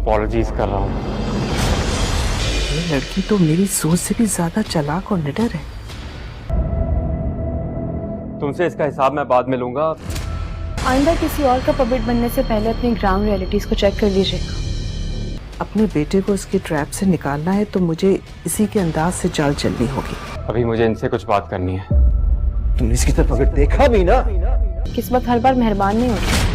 Apologies कर रहा हूँ। ये लड़की तो मेरी सोच से भी ज्यादा चालाक और निडर है। तुमसे इसका हिसाब मैं बाद में लूंगा। आइंदा किसी और का पपेट बनने से पहले अपनी ग्राउंड रियलिटीज को चेक कर लीजिएगा। अपने बेटे को उसके ट्रैप से निकालना है तो मुझे इसी के अंदाज से चाल चलनी होगी। अभी मुझे इनसे कुछ बात करनी है। तुमने इसकी तरफ अगर देखा भी ना। किस्मत हर बार मेहरबान नहीं होती।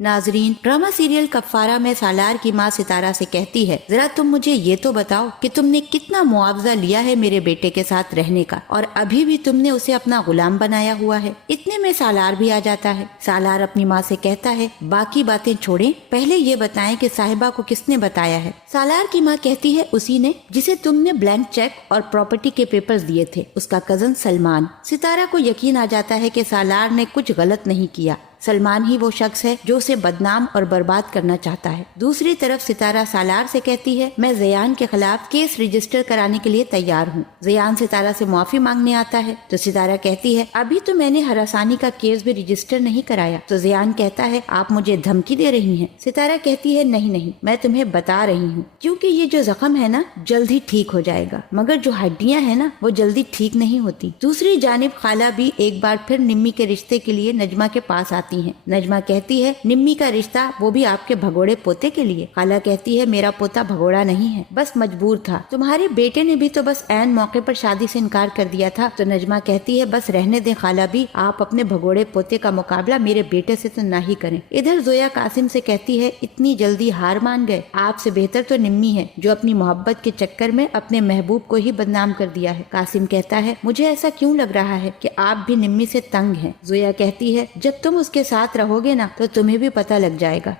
नाजरीन, ड्रामा सीरियल कफारा में सालार की माँ सितारा से कहती है, जरा तुम मुझे ये तो बताओ कि तुमने कितना मुआवजा लिया है मेरे बेटे के साथ रहने का, और अभी भी तुमने उसे अपना गुलाम बनाया हुआ है। इतने में सालार भी आ जाता है। सालार अपनी माँ से कहता है, बाकी बातें छोड़ें, पहले ये बताएं कि साहिबा को किसने बताया है। सालार की माँ कहती है, उसी ने जिसे तुमने ब्लैंक चेक और प्रॉपर्टी के पेपर्स दिए थे, उसका कजन सलमान। सितारा को यकीन आ जाता है कि सालार ने कुछ गलत नहीं किया। सलमान ही वो शख्स है जो उसे बदनाम और बर्बाद करना चाहता है। दूसरी तरफ सितारा सालार से कहती है, मैं ज़यान के खिलाफ केस रजिस्टर कराने के लिए तैयार हूँ। ज़यान सितारा से माफी मांगने आता है तो सितारा कहती है, अभी तो मैंने हरासानी का केस भी रजिस्टर नहीं कराया। तो ज़यान कहता है, आप मुझे धमकी दे रही हैं। सितारा कहती है, नहीं नहीं, मैं तुम्हें बता रही हूँ, क्योंकि ये जो जख्म है ना जल्द ही ठीक हो जाएगा, मगर जो हड्डियाँ है ना वो जल्दी ठीक नहीं होती। दूसरी जानिब खाला भी एक बार फिर निम्मी के रिश्ते के लिए नजमा के पास आती हैं। नजमा कहती है, निम्मी का रिश्ता, वो भी आपके भगोड़े पोते के लिए। खाला कहती है, मेरा पोता भगोड़ा नहीं है, बस मजबूर था। तुम्हारे बेटे ने भी तो बस ऐन मौके पर शादी से इनकार कर दिया था। तो नजमा कहती है, बस रहने दें खाला भी, आप अपने भगोड़े पोते का मुकाबला मेरे बेटे से तो ना ही करें। इधर जोया कासिम से कहती है, इतनी जल्दी हार मान गए, आपसे बेहतर तो निम्मी है जो अपनी मोहब्बत के चक्कर में अपने महबूब को ही बदनाम कर दिया है। कासिम कहता है, मुझे ऐसा क्यों लग रहा है कि आप भी निम्मी से तंग हैं। जोया कहती है, जब तुम उसके साथ रहोगे ना तो तुम्हें भी पता लग जाएगा।